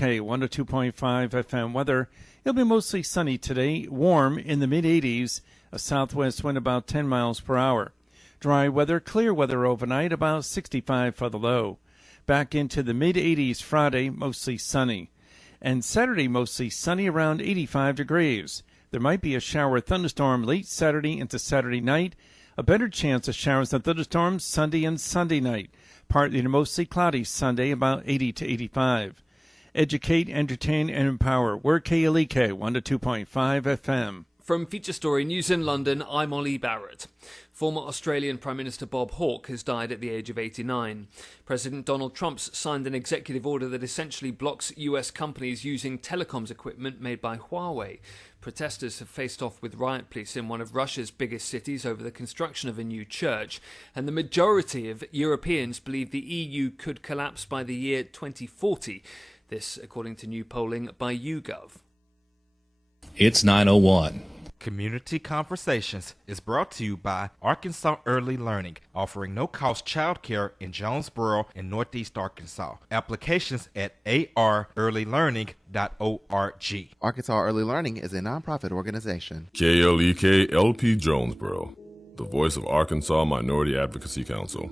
KLEK 102.5 FM weather. It'll be mostly sunny today, warm in the mid-80s, a southwest wind about 10 miles per hour. Dry weather, clear weather overnight, about 65 for the low. Back into the mid-80s Friday, mostly sunny. And Saturday, mostly sunny, around 85 degrees. There might be a shower or thunderstorm late Saturday into Saturday night. A better chance of showers and thunderstorms Sunday and Sunday night. Partly to mostly cloudy Sunday, about 80 to 85. Educate, entertain, and empower. We're KLEK 102.5 FM. From Feature Story News in London, I'm Ollie Barrett. Former Australian Prime Minister Bob Hawke has died at the age of 89. President Donald Trump signed an executive order that essentially blocks US companies using telecoms equipment made by Huawei. Protesters have faced off with riot police in one of Russia's biggest cities over the construction of a new church, and the majority of Europeans believe the EU could collapse by the year 2040. This, according to new polling by YouGov. It's 9:01. Community Conversations is brought to you by Arkansas Early Learning, offering no-cost childcare in Jonesboro and Northeast Arkansas. Applications at arearlylearning.org. Arkansas Early Learning is a nonprofit organization. KLEK LP Jonesboro, the voice of Arkansas Minority Advocacy Council.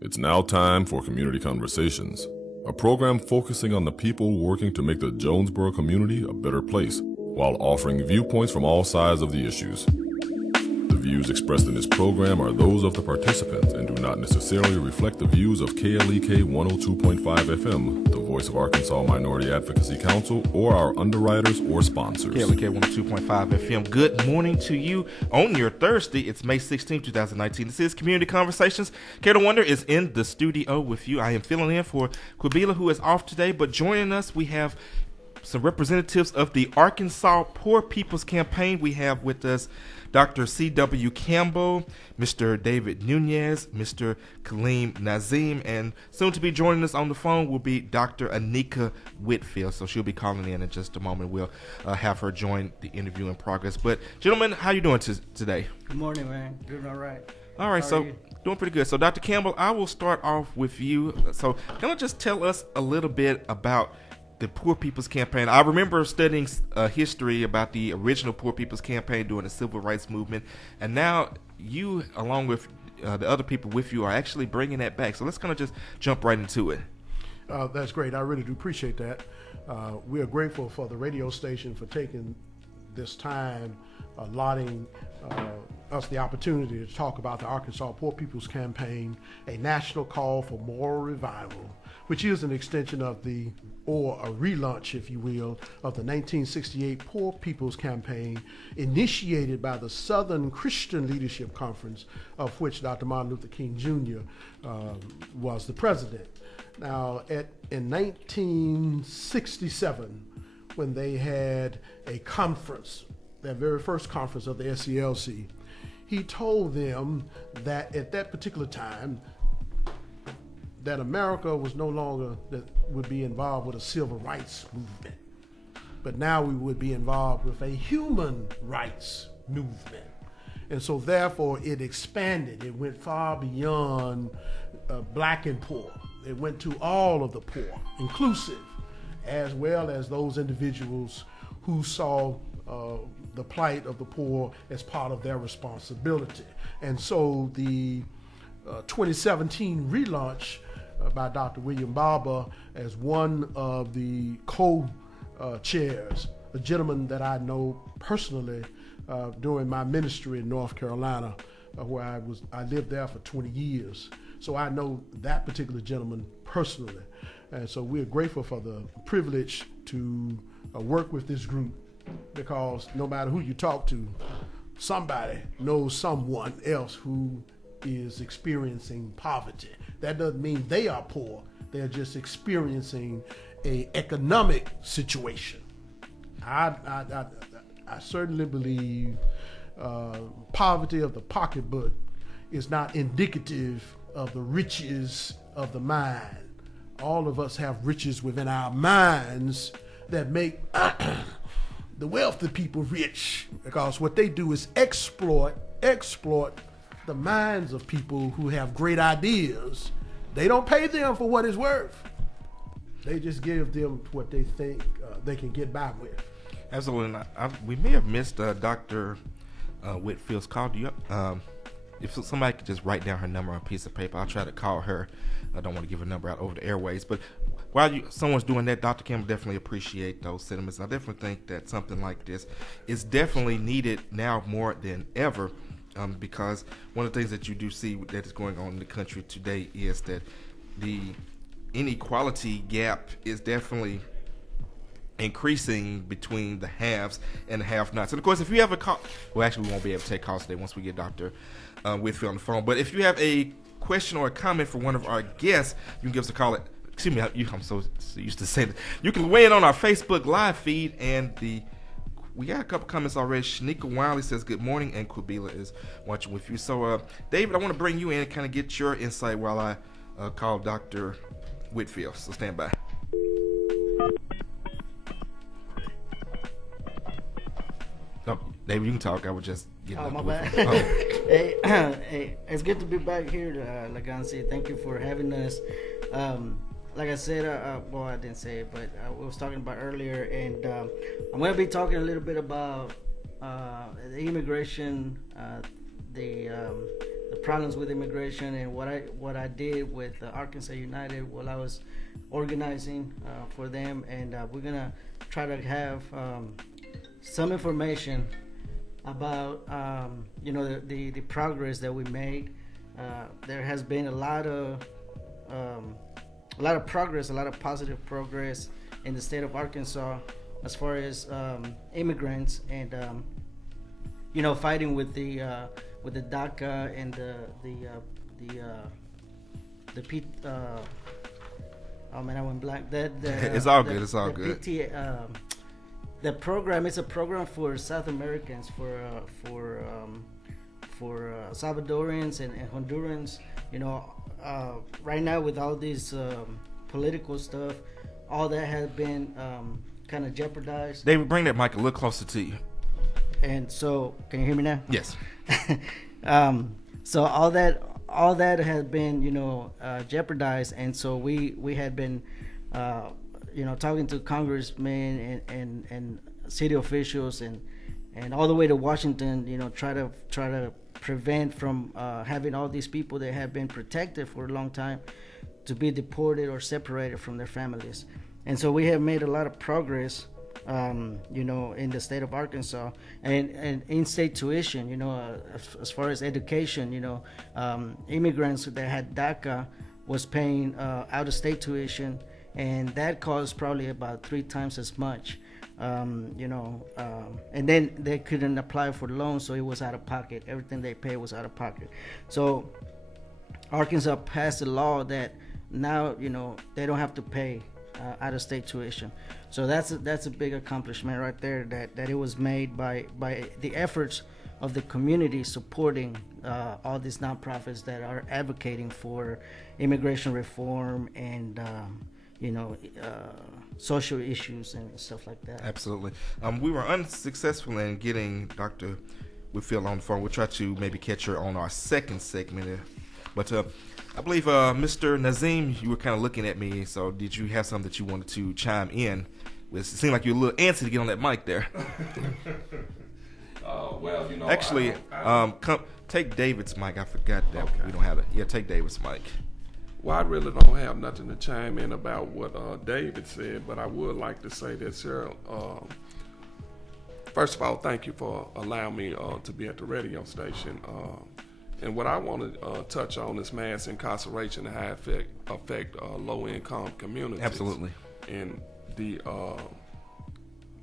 It's now time for Community Conversations, a program focusing on the people working to make the Jonesboro community a better place, while offering viewpoints from all sides of the issues. The views expressed in this program are those of the participants and do not necessarily reflect the views of KLEK 102.5 FM, the voice of Arkansas Minority Advocacy Council, or our underwriters or sponsors. KLEK 102.5 FM. Good morning to you on your Thursday. It's May 16, 2019. This is Community Conversations. Kato Wonder is in the studio with you. I am filling in for Quabila, who is off today, but joining us, we have some representatives of the Arkansas Poor People's Campaign. We have with us Dr. C.W. Campbell, Mr. David Nunez, Mr. Kaleem Nazim, and soon to be joining us on the phone will be Dr. Anika Whitfield. So she'll be calling in just a moment. We'll have her join the interview in progress. But gentlemen, how you doing today? Good morning, man. Doing all right. All right, so doing pretty good. So Dr. Campbell, I will start off with you. So can you just tell us a little bit about the Poor People's Campaign? I remember studying history about the original Poor People's Campaign during the Civil Rights Movement, and now you, along with the other people with you, are actually bringing that back. So let's kind of just jump right into it. That's great. I really do appreciate that. We are grateful for the radio station for taking this time, allotting us the opportunity to talk about the Arkansas Poor People's Campaign, a national call for moral revival, which is an extension of or a relaunch, if you will, of the 1968 Poor People's Campaign, initiated by the Southern Christian Leadership Conference, of which Dr. Martin Luther King Jr. Was the president. Now, in 1967, when they had a conference, their very first conference of the SCLC, he told them that at that particular time, that America was no longer, that would be involved with a civil rights movement, but now we would be involved with a human rights movement. And so therefore it expanded. It went far beyond black and poor. It went to all of the poor, inclusive, as well as those individuals who saw the plight of the poor as part of their responsibility. And so the 2017 relaunch by Dr. William Barber as one of the co-chairs, a gentleman that I know personally during my ministry in North Carolina, where I lived there for 20 years. So I know that particular gentleman personally. And so we're grateful for the privilege to work with this group, because no matter who you talk to, somebody knows someone else who is experiencing poverty. That doesn't mean they are poor. They're just experiencing an economic situation. I certainly believe poverty of the pocketbook is not indicative of the riches of the mind. All of us have riches within our minds that make the wealthy people rich, because what they do is exploit the minds of people who have great ideas. They don't pay them for what it's worth. They just give them what they think they can get by with. Absolutely. We may have missed Dr. Whitfield's call. Do you? If somebody could just write down her number on a piece of paper, I'll try to call her. I don't want to give her number out over the airways, but while someone's doing that, Dr. Campbell, definitely appreciate those sentiments. I definitely think that something like this is definitely needed now more than ever, because one of the things that you do see that is going on in the country today is that the inequality gap is definitely increasing between the haves and the have-nots. And of course, if you have a call, well, actually, we won't be able to take calls today once we get Dr. Whitfield on the phone. But if you have a question or a comment for one of our guests, you can give us a call at, excuse me, I'm so used to saying that. You can weigh in on our Facebook live feed, and we got a couple comments already. Shanika Wiley says, good morning, and Quabila is watching with you. So, David, I want to bring you in and kind of get your insight while I call Dr. Whitfield. So stand by. Oh, David, you can talk. I was just getting Oh, up my with bad. Oh. Hey, it's good to be back here, Lagansi. Thank you for having us. Like I said, well, I didn't say it, but I was talking about earlier, and I'm going to be talking a little bit about the immigration, the problems with immigration, and what I did with Arkansas United while I was organizing for them, and we're gonna try to have some information about the progress that we made. There has been a lot of progress, a lot of positive progress in the state of Arkansas as far as immigrants and fighting with the DACA and oh man, I went blank. It's all good. It's all good. The program is a program for South Americans, for Salvadorians and Hondurans. Right now with all these political stuff, all that has been kind of jeopardized. David, bring that mic a little closer to you. And so, can you hear me now? Yes. So all that has been jeopardized, and so we had been talking to congressmen and city officials and all the way to Washington, try to prevent from having all these people that have been protected for a long time to be deported or separated from their families. And so we have made a lot of progress in the state of Arkansas, and in-state tuition, as far as education, immigrants that had DACA was paying out-of-state tuition, and that cost probably about 3 times as much, and then they couldn't apply for loans, so it was out of pocket. Everything they paid was out of pocket. So Arkansas passed a law that now, they don't have to pay out-of-state tuition. So that's a big accomplishment right there, that it was made by the efforts of the community supporting all these nonprofits that are advocating for immigration reform and social issues and stuff like that. Absolutely. We were unsuccessful in getting Dr. Whitfield on the phone. We'll try to maybe catch her on our second segment. But I believe, Mr. Nazim, you were kind of looking at me, so did you have something that you wanted to chime in with? It seemed like you were a little antsy to get on that mic there. Actually, take David's mic. I forgot that we don't have it. Yeah, take David's mic. Well, I really don't have nothing to chime in about what David said, but I would like to say that, sir, first of all, thank you for allowing me to be at the radio station. And what I want to touch on is mass incarceration and how it affect low-income communities. Absolutely. And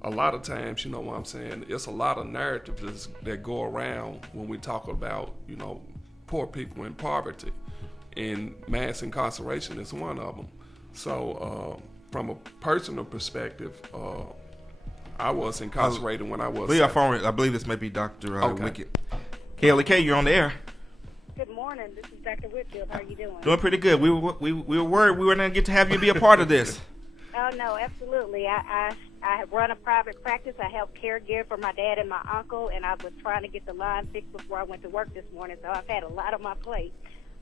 a lot of times, you know what I'm saying, it's a lot of narratives that go around when we talk about, poor people in poverty. And mass incarceration is one of them. So from a personal perspective, I was incarcerated when I was... I believe this may be Dr. Wickett. Kaylee K, you're on the air. Good morning. This is Dr. Whitfield. How are you doing? Doing pretty good. We were worried we were not going to get to have you be a part of this. Oh, no, absolutely. I run a private practice. I help caregive for my dad and my uncle, and I was trying to get the line fixed before I went to work this morning, so I've had a lot on my plate.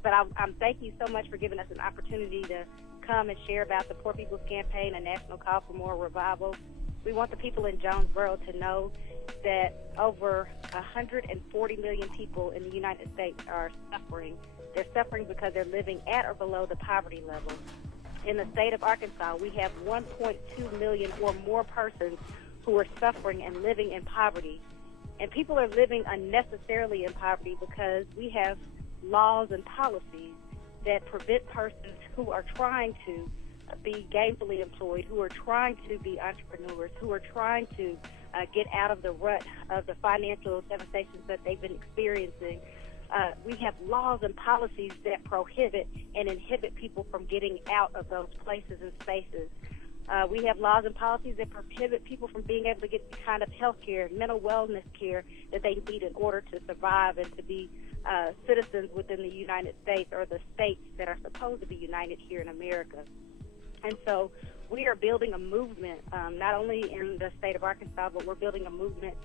But I'm thank you so much for giving us an opportunity to come and share about the Poor People's Campaign, a national call for more revival. We want the people in Jonesboro to know that over 140 million people in the United States are suffering. They're suffering because they're living at or below the poverty level. In the state of Arkansas, we have 1.2 million or more persons who are suffering and living in poverty. And people are living unnecessarily in poverty because we have laws and policies that prevent persons who are trying to be gainfully employed, who are trying to be entrepreneurs, who are trying to get out of the rut of the financial devastations that they've been experiencing. We have laws and policies that prohibit and inhibit people from getting out of those places and spaces. We have laws and policies that prohibit people from being able to get the kind of health care, mental wellness care that they need in order to survive and to be citizens within the United States, or the states that are supposed to be united here in America. And so we are building a movement, not only in the state of Arkansas, but we're building a movement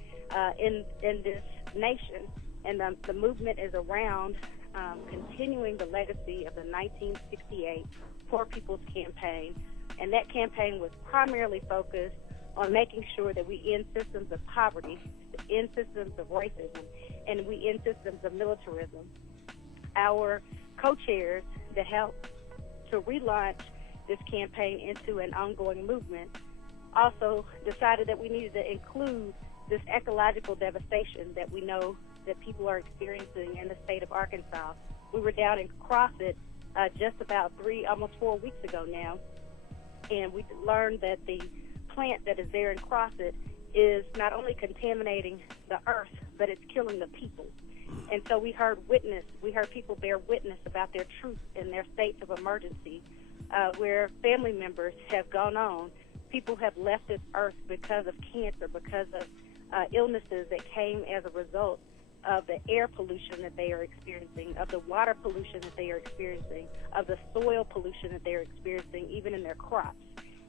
in this nation. And the movement is around continuing the legacy of the 1968 Poor People's Campaign. And that campaign was primarily focused on making sure that we end systems of poverty, end systems of racism, and we end systems of militarism. Our co-chairs that helped to relaunch this campaign into an ongoing movement also decided that we needed to include this ecological devastation that we know that people are experiencing in the state of Arkansas. We were down in Crossett just about almost 4 weeks ago now, and we learned that the plant that is there in Crossett is not only contaminating the earth, but it's killing the people. And so we heard people bear witness about their truth in their states of emergency, where family members have gone on. People have left this earth because of cancer, because of illnesses that came as a result of the air pollution that they are experiencing, of the water pollution that they are experiencing, of the soil pollution that they are experiencing, even in their crops.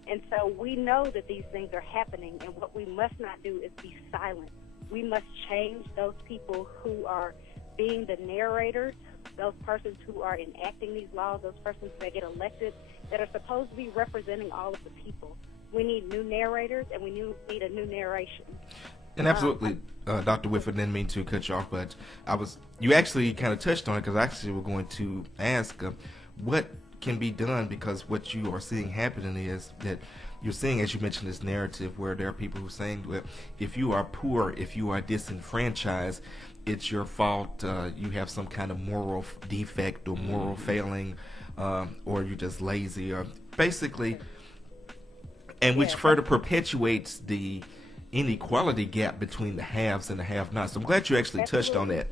And so we know that these things are happening, and what we must not do is be silent. We must change those people who are being the narrators, those persons who are enacting these laws, those persons that get elected that are supposed to be representing all of the people. We need new narrators, and we need a new narration. And absolutely, Dr. Whitford, didn't mean to cut you off, but you actually kind of touched on it, because actually we're going to ask what can be done, because what you are seeing happening is that you're seeing, as you mentioned, this narrative where there are people who are saying, well, if you are poor, if you are disenfranchised, it's your fault, you have some kind of moral defect or moral failing, or you're just lazy, or basically, and which further perpetuates the inequality gap between the haves and the have-nots. So I'm glad you actually touched on that.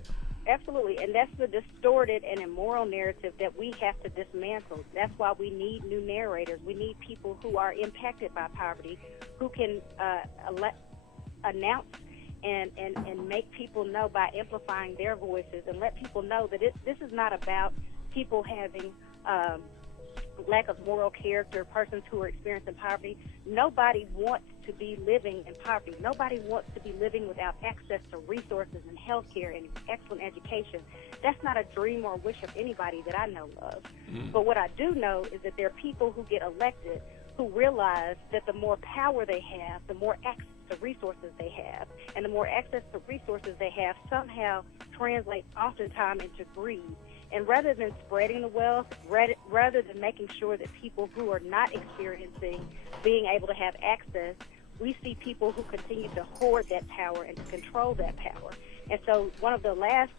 Absolutely, and that's the distorted and immoral narrative that we have to dismantle. That's why we need new narrators. We need people who are impacted by poverty, who can announce and make people know by amplifying their voices, and let people know that this is not about people having lack of moral character, persons who are experiencing poverty. Nobody wants to be living in poverty. Nobody wants to be living without access to resources and health care and excellent education. That's not a dream or wish of anybody that I know of. But what I do know is that there are people who get elected who realize that the more power they have, the more access to resources they have, and the more access to resources they have somehow translates oftentimes into greed. And rather than spreading the wealth, rather than making sure that people who are not experiencing being able to have access, we see people who continue to hoard that power and to control that power. And so one of the last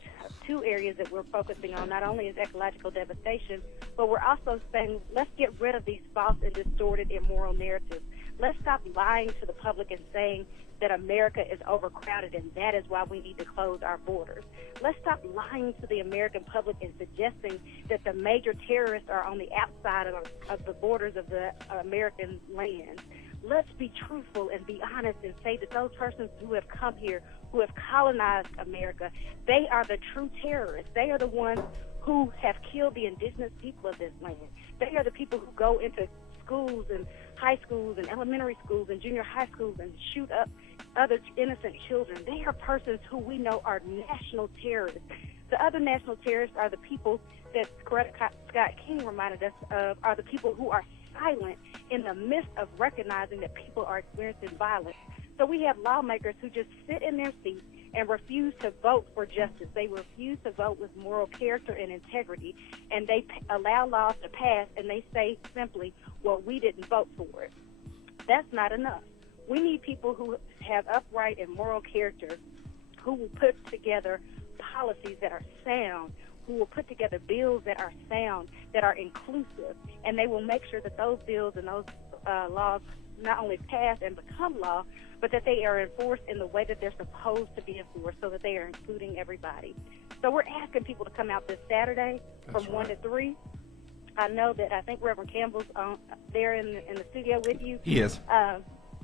two areas that we're focusing on not only is ecological devastation, but we're also saying, let's get rid of these false and distorted immoral narratives. Let's stop lying to the public and saying that America is overcrowded and that is why we need to close our borders. Let's stop lying to the American public and suggesting that the major terrorists are on the outside of the borders of the American land. Let's be truthful and be honest and say that those persons who have come here, who have colonized America, they are the true terrorists. They are the ones who have killed the indigenous people of this land. They are the people who go into schools and high schools and elementary schools and junior high schools and shoot up other innocent children. They are persons who we know are national terrorists. The other national terrorists are the people that Coretta Scott King reminded us of, are the people who are silent in the midst of recognizing that people are experiencing violence. So we have lawmakers who just sit in their seats and refuse to vote for justice. They refuse to vote with moral character and integrity, and they allow laws to pass, and they say simply, well, we didn't vote for it. That's not enough. We need people who have upright and moral character, who will put together policies that are sound, who will put together bills that are sound, that are inclusive, and they will make sure that those bills and those laws not only pass and become law, but that they are enforced in the way that they're supposed to be enforced, so that they are including everybody. So we're asking people to come out this Saturday from 1 to 3. I know that I think Reverend Campbell's there in the studio with you. Yes.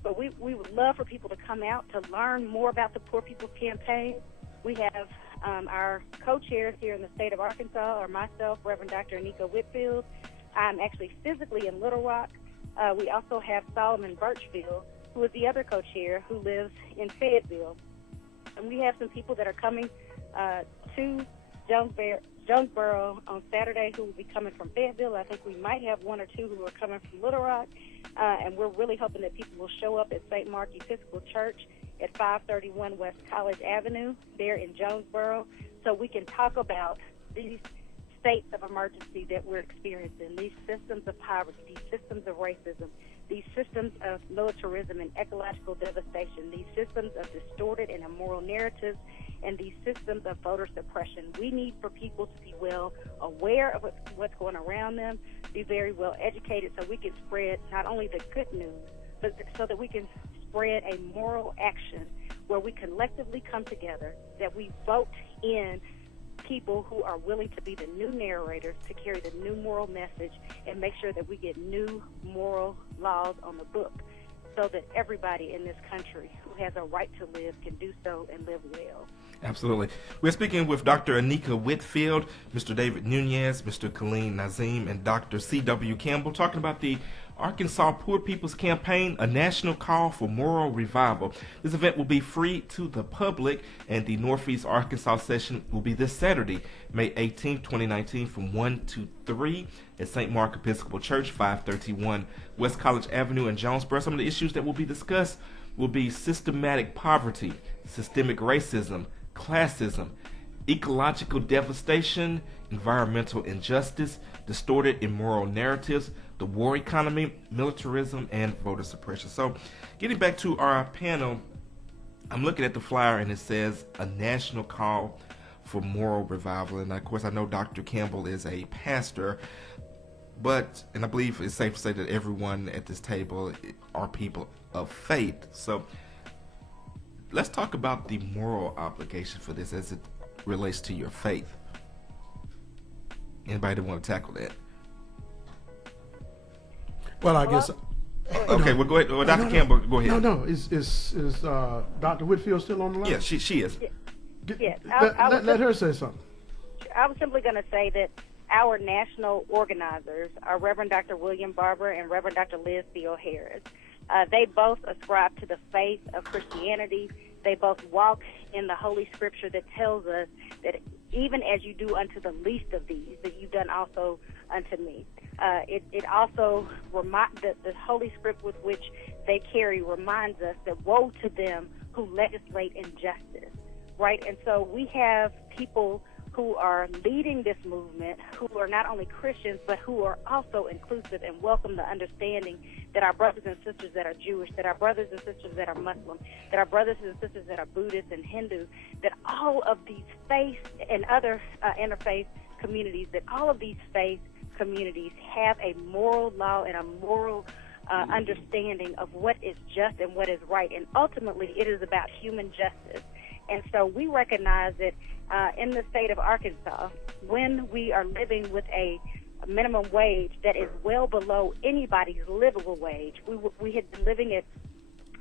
But we would love for people to come out to learn more about the Poor People's Campaign. We have our co-chairs here in the state of Arkansas are myself, Reverend Dr. Anika Whitfield. I'm actually physically in Little Rock. We also have Solomon Birchfield, who is the other co-chair, who lives in Fayetteville. And we have some people that are coming to Jonesboro on Saturday who will be coming from Fayetteville. I think we might have 1 or 2 who are coming from Little Rock. And we're really hoping that people will show up at St. Mark Episcopal Church at 531 West College Avenue there in Jonesboro, so we can talk about these states of emergency that we're experiencing, these systems of poverty, these systems of racism, these systems of militarism and ecological devastation, these systems of distorted and immoral narratives, and these systems of voter suppression. We need for people to be well aware of what's going around them, be very well educated, so we can spread not only the good news, but so that we can spread a moral action where we collectively come together, that we vote in people who are willing to be the new narrators, to carry the new moral message, and make sure that we get new moral laws on the book, so that everybody in this country who has a right to live can do so and live well. Absolutely. We're speaking with Dr. Anika Whitfield, Mr. David Nunez, Mr. Khalil Nazim, and Dr. C.W. Campbell, talking about the Arkansas Poor People's Campaign, a national call for moral revival. This event will be free to the public, and the Northeast Arkansas session will be this Saturday, May 18, 2019, from 1 to 3 at St. Mark Episcopal Church, 531 West College Avenue in Jonesboro. Some of the issues that will be discussed will be systematic poverty, systemic racism, classism, ecological devastation, environmental injustice, distorted immoral narratives, the war economy, militarism, and voter suppression. So, getting back to our panel, I'm looking at the flyer and it says a national call for moral revival. And of course, I know Dr. Campbell is a pastor, and I believe it's safe to say that everyone at this table are people of faith. So, let's talk about the moral obligation for this as it relates to your faith. Anybody want to tackle that? Well, I guess. Okay, well, go ahead. Well, Dr. Campbell, go ahead. No. Is Dr. Whitfield still on the line? Yeah, she is. Yes. Let her say something. I was simply going to say that our national organizers are Reverend Dr. William Barber and Reverend Dr. Liz Theo Harris. They both ascribe to the faith of Christianity. They both walk in the Holy Scripture that tells us that even as you do unto the least of these, that you've done also unto me. It also the Holy Script with which they carry reminds us that woe to them who legislate injustice, right? And so we have people who are leading this movement, who are not only Christians, but who are also inclusive and welcome the understanding that our brothers and sisters that are Jewish, that our brothers and sisters that are Muslim, that our brothers and sisters that are Buddhist and Hindu, that all of these faith and other interfaith communities, that all of these faith communities have a moral law and a moral understanding of what is just and what is right. And ultimately, it is about human justice. And so we recognize that in the state of Arkansas, when we are living with a minimum wage that is well below anybody's livable wage, we had been living at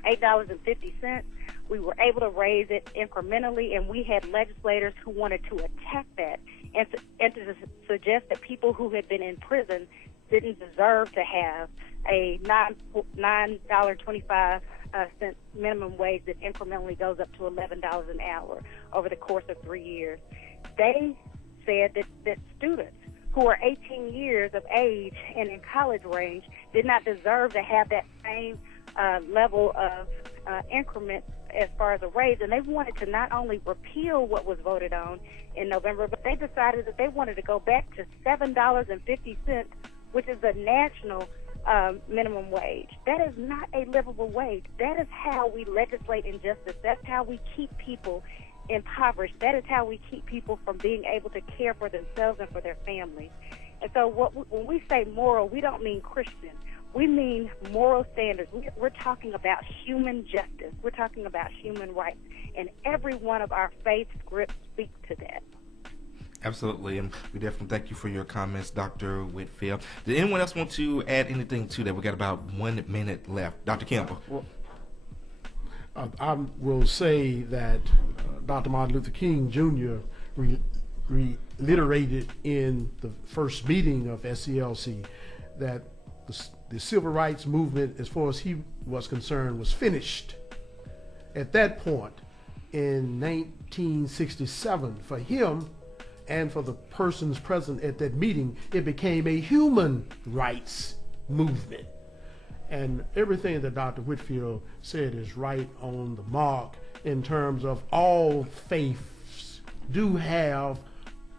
$8.50. We were able to raise it incrementally, and we had legislators who wanted to attack that and to suggest that people who had been in prison didn't deserve to have a $9.25 minimum wage that incrementally goes up to $11 an hour over the course of 3 years. They said that students who are 18 years of age and in college range did not deserve to have that same level of increment as far as a raise, and they wanted to not only repeal what was voted on in November, but they decided that they wanted to go back to $7.50, which is the national minimum wage. That is not a livable wage. That is how we legislate injustice. That's how we keep people impoverished. That is how we keep people from being able to care for themselves and for their families. And so when we say moral, we don't mean Christian. We mean moral standards. We're talking about human justice. We're talking about human rights. And every one of our faith scripts speak to that. Absolutely, and we definitely thank you for your comments, Dr. Whitfield. Did anyone else want to add anything to that? We got about 1 minute left. Dr. Campbell. I will say that Dr. Martin Luther King Jr. reiterated in the first meeting of SCLC that the civil rights movement, as far as he was concerned, was finished. At that point, in 1967, for him and for the persons present at that meeting, it became a human rights movement. And everything that Dr. Whitfield said is right on the mark in terms of all faiths do have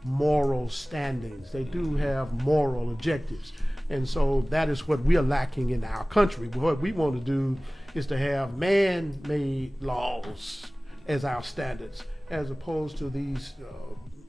moral standings. They do have moral objectives. And so that is what we are lacking in our country. What we want to do is to have man-made laws as our standards, as opposed to these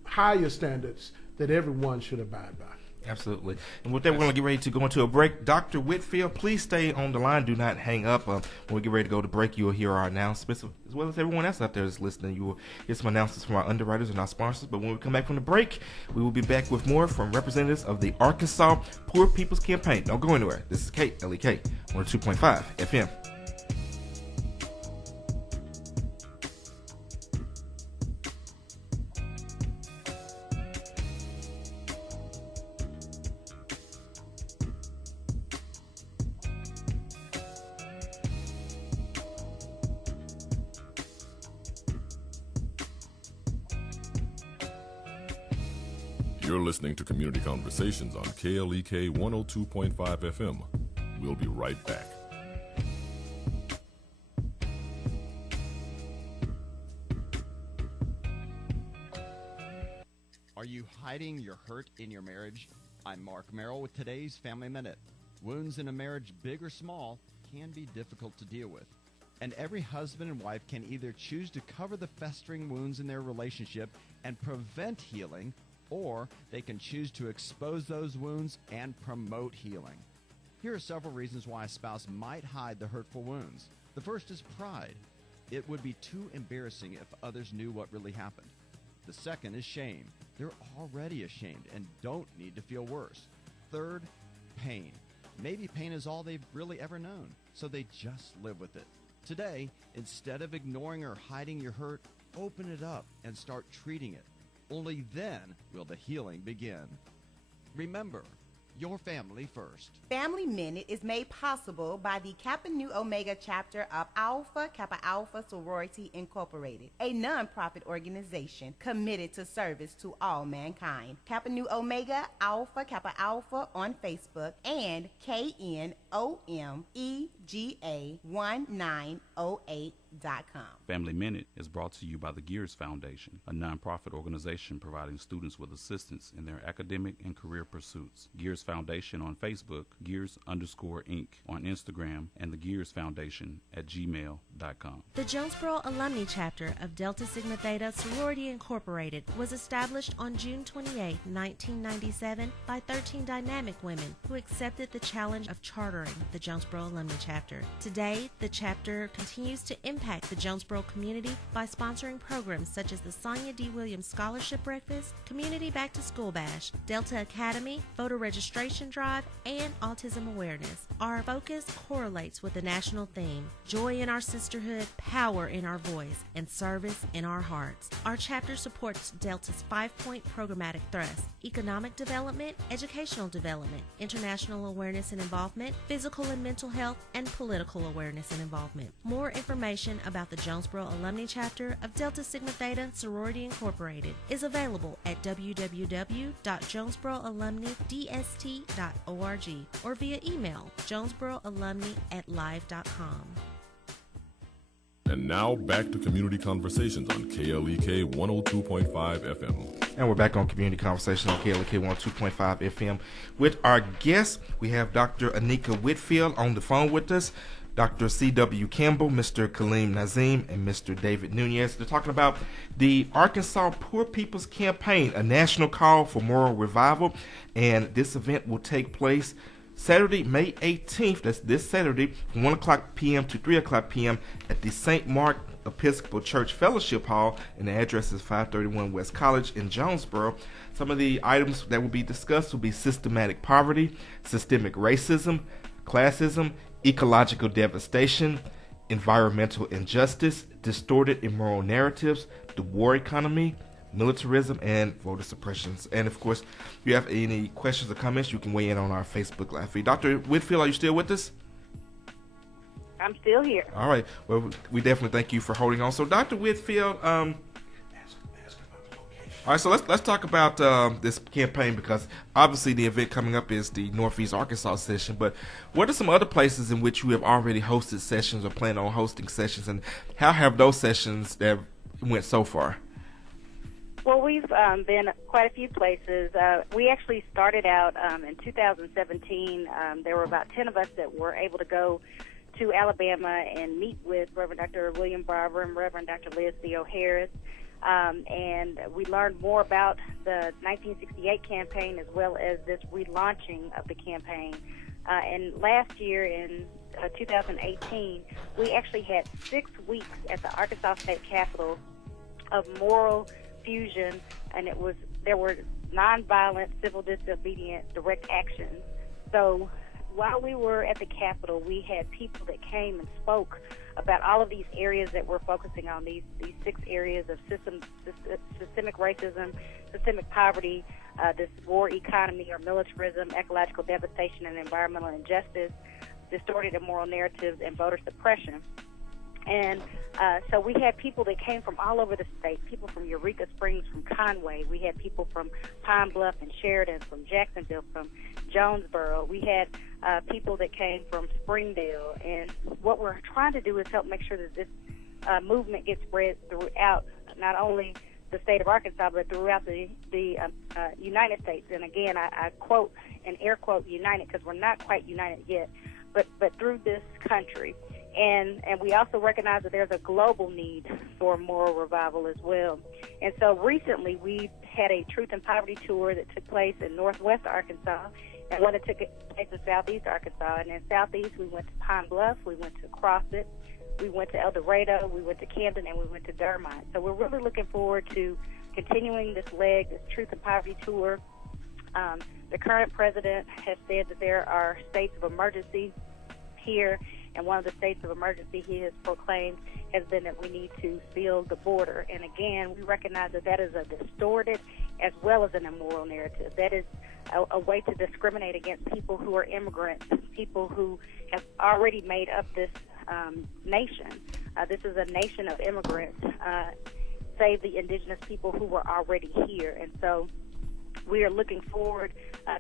higher standards that everyone should abide by. Absolutely. And with that, we're going to get ready to go into a break. Dr. Whitfield, please stay on the line. Do not hang up. When we get ready to go to break, you will hear our announcements, as well as everyone else out there that's listening. You will hear some announcements from our underwriters and our sponsors. But when we come back from the break, we will be back with more from representatives of the Arkansas Poor People's Campaign. Don't go anywhere. This is KLEK 102.5 FM. You're listening to Community Conversations on KLEK 102.5 FM. We'll be right back. Are you hiding your hurt in your marriage? I'm Mark Merrill with today's Family Minute. Wounds in a marriage, big or small, can be difficult to deal with. And every husband and wife can either choose to cover the festering wounds in their relationship and prevent healing, or they can choose to expose those wounds and promote healing. Here are several reasons why a spouse might hide the hurtful wounds. The first is pride. It would be too embarrassing if others knew what really happened. The second is shame. They're already ashamed and don't need to feel worse. Third, pain. Maybe pain is all they've really ever known, so they just live with it. Today, instead of ignoring or hiding your hurt, open it up and start treating it. Only then will the healing begin. Remember, your family first. Family Minute is made possible by the Kappa Nu Omega chapter of Alpha Kappa Alpha Sorority Incorporated, a non-profit organization committed to service to all mankind. Kappa Nu Omega Alpha Kappa Alpha on Facebook and KNOMEGA1908.com. Family Minute is brought to you by the Gears Foundation, a nonprofit organization providing students with assistance in their academic and career pursuits. Gears Foundation on Facebook, Gears_Inc. on Instagram, and the Gears Foundation at gmail.com. The Jonesboro Alumni Chapter of Delta Sigma Theta Sorority Incorporated was established on June 28, 1997 by 13 dynamic women who accepted the challenge of chartering the Jonesboro Alumni Chapter. Today, the chapter continues to impact the Jonesboro community by sponsoring programs such as the Sonia D. Williams Scholarship Breakfast, Community Back to School Bash, Delta Academy, voter registration drive, and autism awareness. Our focus correlates with the national theme: joy in our sisterhood, power in our voice, and service in our hearts. Our chapter supports Delta's 5-point programmatic thrust: economic development, educational development, international awareness and involvement, physical and mental health, and political awareness and involvement. More information about the Jonesboro Alumni Chapter of Delta Sigma Theta Sorority Incorporated is available at www.jonesboroalumnidst.org or via email jonesboroalumni@live.com. And now back to Community Conversations on KLEK 102.5 FM. And we're back on Community Conversations on KLEK 102.5 FM with our guests. We have Dr. Anika Whitfield on the phone with us, Dr. C.W. Campbell, Mr. Kaleem Nazim, and Mr. David Nunez. They're talking about the Arkansas Poor People's Campaign, a national call for moral revival. And this event will take place Saturday, May 18th, that's this Saturday, from 1 o'clock p.m. to 3 o'clock p.m. at the St. Mark Episcopal Church Fellowship Hall, and the address is 531 West College in Jonesboro. Some of the items that will be discussed will be systematic poverty, systemic racism, classism, ecological devastation, environmental injustice, distorted immoral narratives, the war economy, militarism, and voter suppressions. And of course, if you have any questions or comments, you can weigh in on our Facebook Live feed. Dr. Whitfield, are you still with us? I'm still here. All right. Well, we definitely thank you for holding on. So, Dr. Whitfield, all right. So let's talk about this campaign, because obviously the event coming up is the Northeast Arkansas session. But what are some other places in which you have already hosted sessions or plan on hosting sessions, and how have those sessions that went so far? Well, we've been quite a few places. We actually started out in 2017. There were about 10 of us that were able to go to Alabama and meet with Reverend Dr. William Barber and Reverend Dr. Liz Theo Harris. And we learned more about the 1968 campaign as well as this relaunching of the campaign. And last year in 2018, we actually had 6 weeks at the Arkansas State Capitol of moral fusion, and there were nonviolent, civil disobedient, direct actions. So while we were at the Capitol, we had people that came and spoke about all of these areas that we're focusing on, these 6 areas of systemic racism, systemic poverty, this war economy or militarism, ecological devastation and environmental injustice, distorted immoral narratives, and voter suppression. And so we had people that came from all over the state, people from Eureka Springs, from Conway. We had people from Pine Bluff and Sheridan, from Jacksonville, from Jonesboro. We had people that came from Springdale. And what we're trying to do is help make sure that this movement gets spread throughout not only the state of Arkansas, but throughout the United States. And again, I quote and air quote united, because we're not quite united yet, but through this country. And we also recognize that there's a global need for moral revival as well. And so recently we had a Truth and Poverty tour that took place in Northwest Arkansas, and one that took place in Southeast Arkansas. And in Southeast, we went to Pine Bluff, we went to Crossett, we went to El Dorado, we went to Camden, and we went to Dermont. So we're really looking forward to continuing this leg, this Truth and Poverty tour. The current president has said that there are states of emergency here, and one of the states of emergency he has proclaimed has been that we need to seal the border. And again, we recognize that that is a distorted as well as an immoral narrative. That is a way to discriminate against people who are immigrants, people who have already made up this nation. This is a nation of immigrants, save the indigenous people who were already here. And so we are looking forward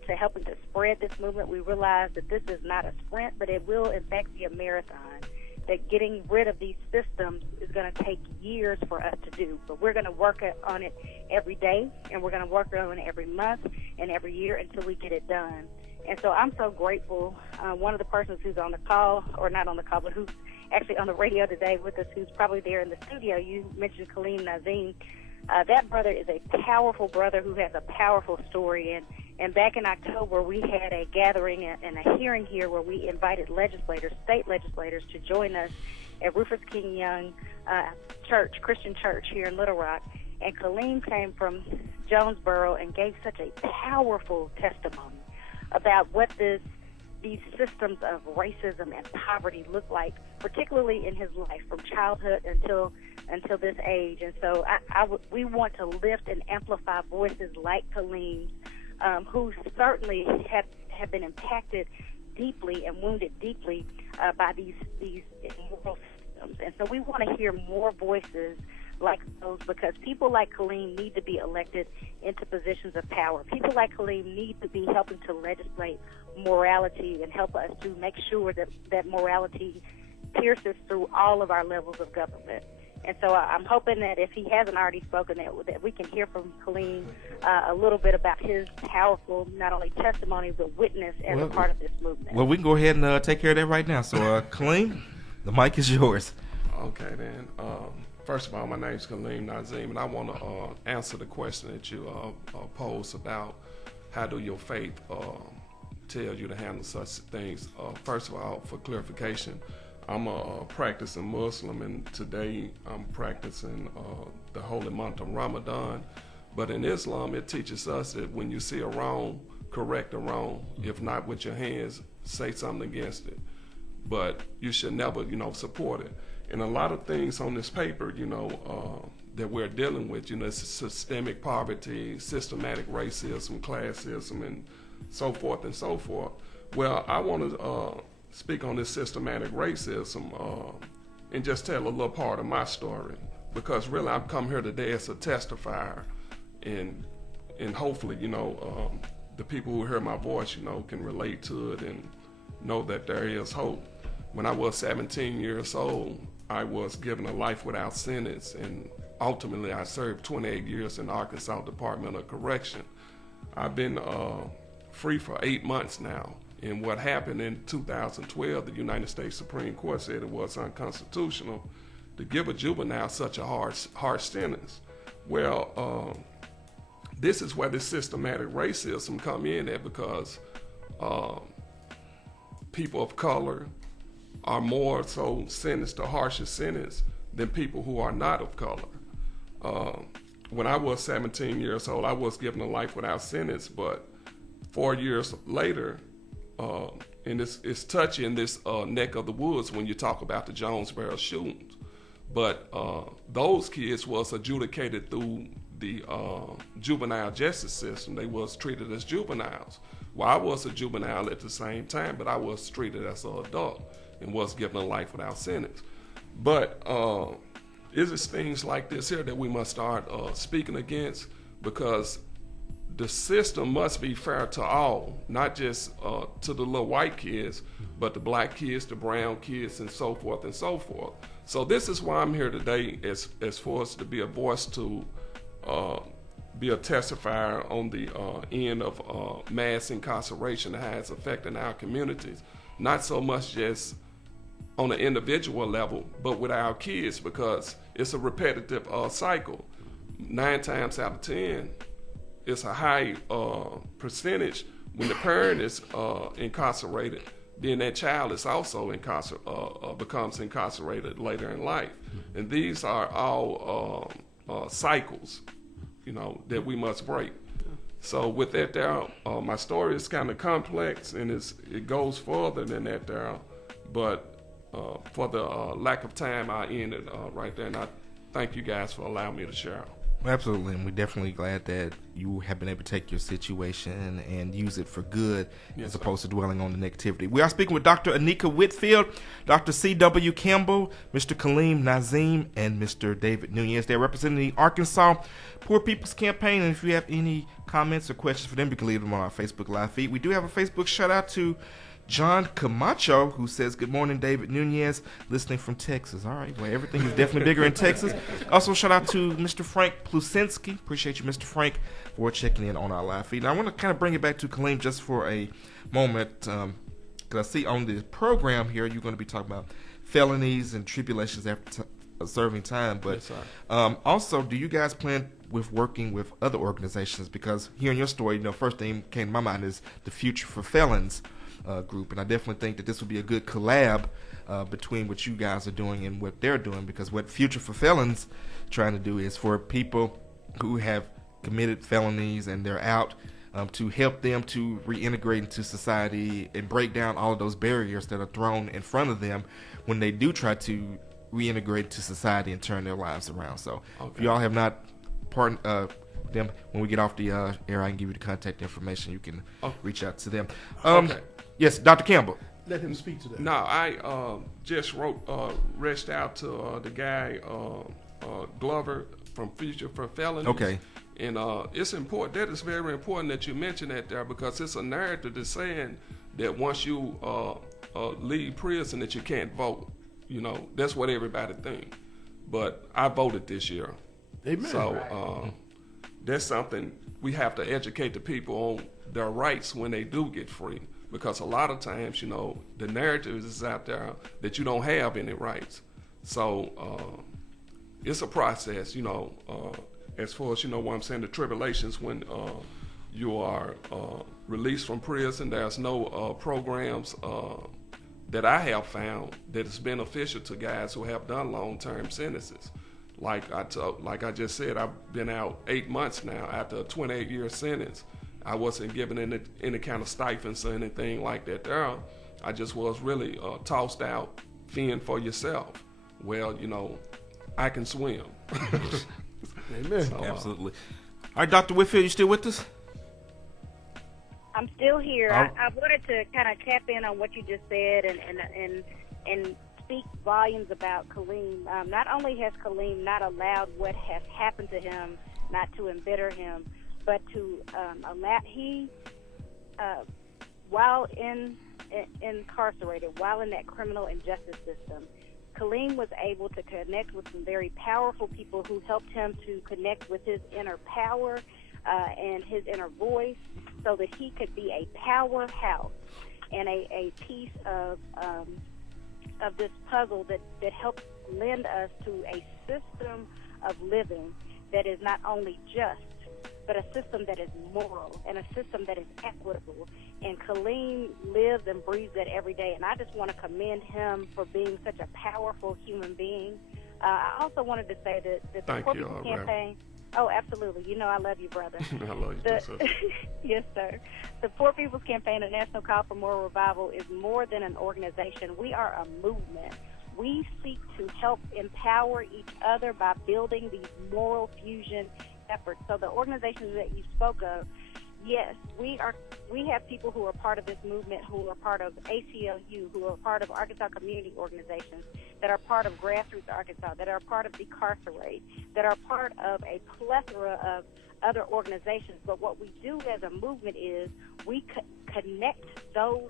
to helping to spread this movement. We realize that this is not a sprint, but it will, in fact, be a marathon, that getting rid of these systems is going to take years for us to do. But we're going to work on it every day, and we're going to work on it every month and every year until we get it done. And so I'm so grateful. One of the persons who's on the call, or not on the call, but who's actually on the radio today with us, who's probably there in the studio, you mentioned Kaleem Nazim. That brother is a powerful brother who has a powerful story. And back in October, we had a gathering and a hearing here where we invited legislators, state legislators, to join us at Rufus King Young Church, Christian Church here in Little Rock. And Kaleem came from Jonesboro and gave such a powerful testimony about what these systems of racism and poverty look like, particularly in his life from childhood until this age. And so we want to lift and amplify voices like Kaleem's, who certainly have been impacted deeply and wounded deeply by these immoral systems. And so we want to hear more voices like those, because people like Kaleem need to be elected into positions of power. People like Kaleem need to be helping to legislate morality and help us to make sure that morality pierces through all of our levels of government. And so I'm hoping that if he hasn't already spoken, that we can hear from Kaleem a little bit about his powerful, not only testimony, but witness as a part of this movement. Well, we can go ahead and take care of that right now. So, Kaleem, the mic is yours. Okay, then. First of all, my name is Kaleem Nazim, and I want to answer the question that you posed about how do your faith tell you to handle such things. First of all, for clarification, I'm a practicing Muslim, and today I'm practicing the holy month of Ramadan. But in Islam, it teaches us that when you see a wrong, correct a wrong. If not with your hands, say something against it. But you should never, support it. And a lot of things on this paper, that we're dealing with, systemic poverty, systematic racism, classism, and so forth and so forth. Well, I want to speak on this systematic racism and just tell a little part of my story, because really I've come here today as a testifier, and hopefully, the people who hear my voice, can relate to it and know that there is hope. When I was 17 years old, I was given a life without sentence, and ultimately I served 28 years in the Arkansas Department of Correction. I've been free for 8 months now, and what happened in 2012, the United States Supreme Court said it was unconstitutional to give a juvenile such a harsh sentence. Well, this is where this systematic racism come in at, because people of color are more so sentenced to harsher sentence than people who are not of color. When I was 17 years old, I was given a life without sentence, but 4 years later, and it's touchy in this neck of the woods when you talk about the Jonesboro shootings, but those kids was adjudicated through the juvenile justice system. They was treated as juveniles. Well, I was a juvenile at the same time, but I was treated as an adult and was given a life without sentence. But it's things like this here that we must start speaking against, because the system must be fair to all, not just to the little white kids, but the black kids, the brown kids, and so forth and so forth. So this is why I'm here today, as far as to be a voice to be a testifier on the end of mass incarceration and how it's affecting our communities. Not so much just on an individual level, but with our kids, because it's a repetitive cycle. 9 times out of 10, it's a high percentage when the parent is incarcerated, then that child is also becomes incarcerated later in life. And these are all cycles, that we must break. So with that there, my story is kind of complex, and it goes further than that there, but for the lack of time, I end it right there, and I thank you guys for allowing me to share. Absolutely, and we're definitely glad that you have been able to take your situation and use it for good, as opposed to dwelling on the negativity. We are speaking with Dr. Anika Whitfield, Dr. C.W. Campbell, Mr. Kaleem Nazim, and Mr. David Nunez. They're representing the Arkansas Poor People's Campaign, and if you have any comments or questions for them, you can leave them on our Facebook Live feed. We do have a Facebook shout-out to John Camacho, who says, "Good morning, David Nunez, listening from Texas." All right, well, everything is definitely bigger in Texas. Also, shout out to Mr. Frank Plusinski. Appreciate you, Mr. Frank, for checking in on our live feed. Now, I want to kind of bring it back to Kaleem just for a moment, because I see on the program here you're going to be talking about felonies and tribulations after serving time. But also, do you guys plan with working with other organizations? Because hearing your story, first thing came to my mind is the Future for Felons group, and I definitely think that this would be a good collab between what you guys are doing and what they're doing, because what Future for Felons trying to do is for people who have committed felonies and they're out, to help them to reintegrate into society and break down all of those barriers that are thrown in front of them when they do try to reintegrate to society and turn their lives around. So if you all have not them, when we get off the air, I can give you the contact information. You can reach out to them. Yes, Dr. Campbell. Let him speak to that. No, I just reached out to the guy Glover from Future for Felonies. Okay. And it's important. That is very important that you mention that there, because it's a narrative that's saying that once you leave prison that you can't vote. You know, that's what everybody thinks. But I voted this year. Amen. So that's something we have to educate the people on their rights when they do get free. Because a lot of times, you know, the narrative is out there that you don't have any rights. So it's a process, you know, as far as, you know, what I'm saying, the tribulations when you are released from prison. There's no programs that I have found that is beneficial to guys who have done long-term sentences. Like I just said, I've been out 8 months now after a 28-year sentence. I wasn't given any kind of stipends or anything like that there. I just was really tossed out, fend for yourself. Well, you know, I can swim. Amen. So, absolutely. All right, Dr. Whitfield, you still with us? I'm still here. I wanted to kind of tap in on what you just said and speak volumes about Kaleem. Not only has Kaleem not allowed what has happened to him not to embitter him, but to allow while incarcerated, while in that criminal injustice system, Kaleem was able to connect with some very powerful people who helped him to connect with his inner power and his inner voice, so that he could be a powerhouse and a piece of this puzzle that helps lend us to a system of living that is not only just, but a system that is moral and a system that is equitable. And Kaleem lives and breathes that every day. And I just want to commend him for being such a powerful human being. I also wanted to say that the Poor People's Campaign. Oh, absolutely. You know I love you, brother. I love you, too, sir. Yes, sir. The Poor People's Campaign, a national call for moral revival, is more than an organization. We are a movement. We seek to help empower each other by building these moral fusion efforts. So the organizations that you spoke of, yes, we have people who are part of this movement, who are part of ACLU, who are part of Arkansas community organizations, that are part of Grassroots Arkansas, that are part of Decarcerate, that are part of a plethora of other organizations. But what we do as a movement is we connect those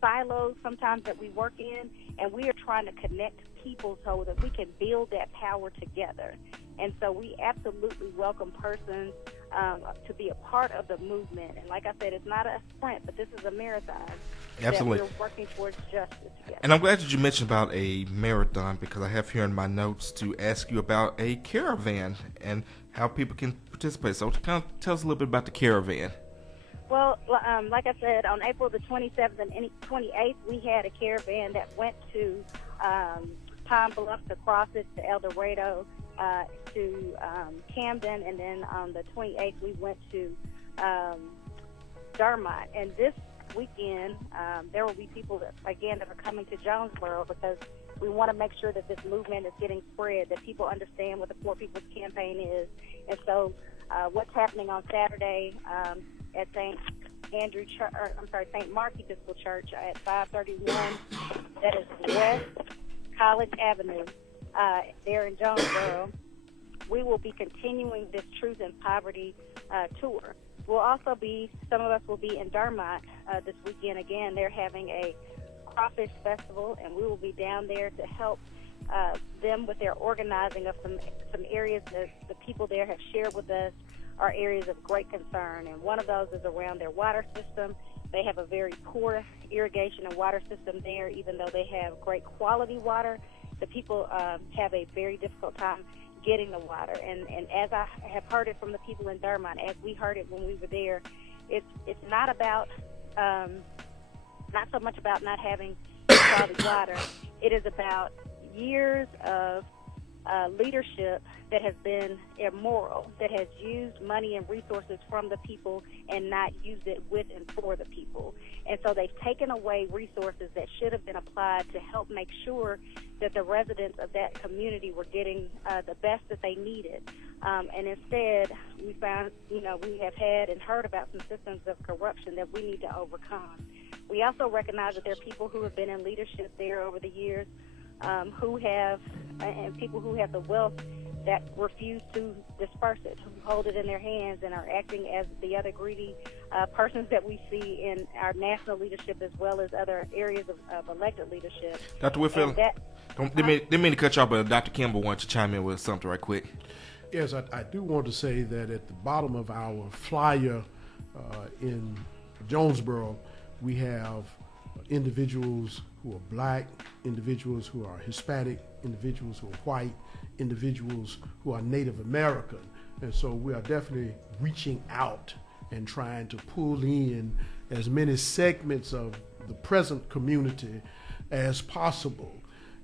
silos sometimes that we work in, and we are trying to connect people so that we can build that power together. And so we absolutely welcome persons to be a part of the movement. And like I said, it's not a sprint, but this is a marathon. Absolutely. That we're working towards justice together. And I'm glad that you mentioned about a marathon, because I have here in my notes to ask you about a caravan and how people can participate. So kind of tell us a little bit about the caravan. Well, like I said, on April the 27th and 28th, we had a caravan that went to Pine Bluff, to Crossett, to El Dorado, to Camden, and then on the 28th we went to Dermot. And this weekend there will be people that are coming to Jonesboro, because we want to make sure that this movement is getting spread, that people understand what the Poor People's Campaign is. And so what's happening on Saturday at St. Mark Episcopal Church at 531, that is West College Avenue, there in Jonesboro. We will be continuing this Truth and Poverty tour. We'll also some of us will be in Dermot this weekend. Again, they're having a crawfish festival, and we will be down there to help them with their organizing of some areas that the people there have shared with us are areas of great concern. And one of those is around their water system. They have a very poor irrigation and water system there, even though they have great quality water. The people have a very difficult time getting the water. And as I have heard it from the people in Dermot, as we heard it when we were there, it's not about not so much about not having quality water. It is about years of leadership that has been immoral, that has used money and resources from the people and not used it with and for the people. And so they've taken away resources that should have been applied to help make sure that the residents of that community were getting the best that they needed. And instead, we found, we have had and heard about some systems of corruption that we need to overcome. We also recognize that there are people who have been in leadership there over the years, and people who have the wealth that refuse to disperse it, who hold it in their hands and are acting as the other greedy persons that we see in our national leadership as well as other areas of elected leadership. Dr. Whitfield, didn't mean to cut you off, but Dr. Kimball wants to chime in with something right quick. Yes, I do want to say that at the bottom of our flyer in Jonesboro, we have individuals who are black, individuals who are Hispanic, individuals who are white, individuals who are Native American. And so we are definitely reaching out and trying to pull in as many segments of the present community as possible.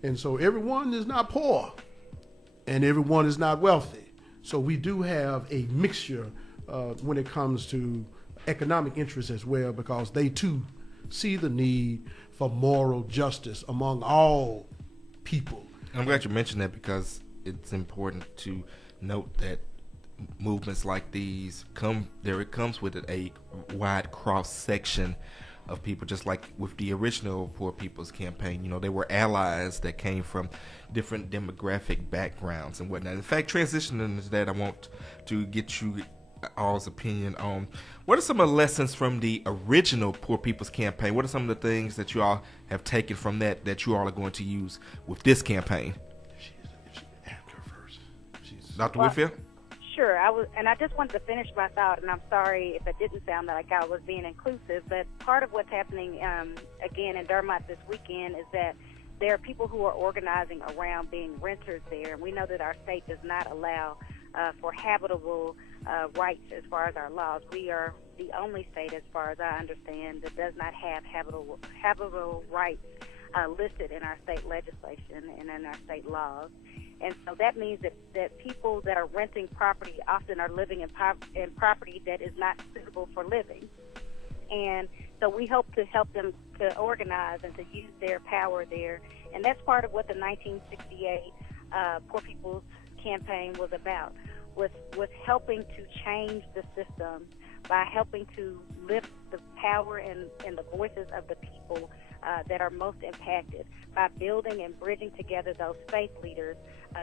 And so everyone is not poor and everyone is not wealthy. So we do have a mixture when it comes to economic interests as well, because they too see the need for moral justice among all people. I'm glad you mentioned that, because it's important to note that movements like these it comes with a wide cross section of people, just like with the original Poor People's Campaign. You know, they were allies that came from different demographic backgrounds and whatnot. In fact, transitioning into that, I want to get you all's opinion on what are some of the lessons from the original Poor People's Campaign. What are some of the things that you all have taken from that you all are going to use with this campaign? Dr. Whitfield? Sure. I just wanted to finish my thought, and I'm sorry if it didn't sound like I was being inclusive, but part of what's happening, again, in Dermot this weekend is that there are people who are organizing around being renters there, and we know that our state does not allow for habitable rights as far as our laws. We are the only state, as far as I understand, that does not have habitable rights listed in our state legislation and in our state laws. And so that means that people that are renting property often are living in property that is not suitable for living. And so we hope to help them to organize and to use their power there. And that's part of what the 1968 Poor People's Campaign was about, was helping to change the system by helping to lift the power and the voices of the people that are most impacted, by building and bridging together those faith leaders,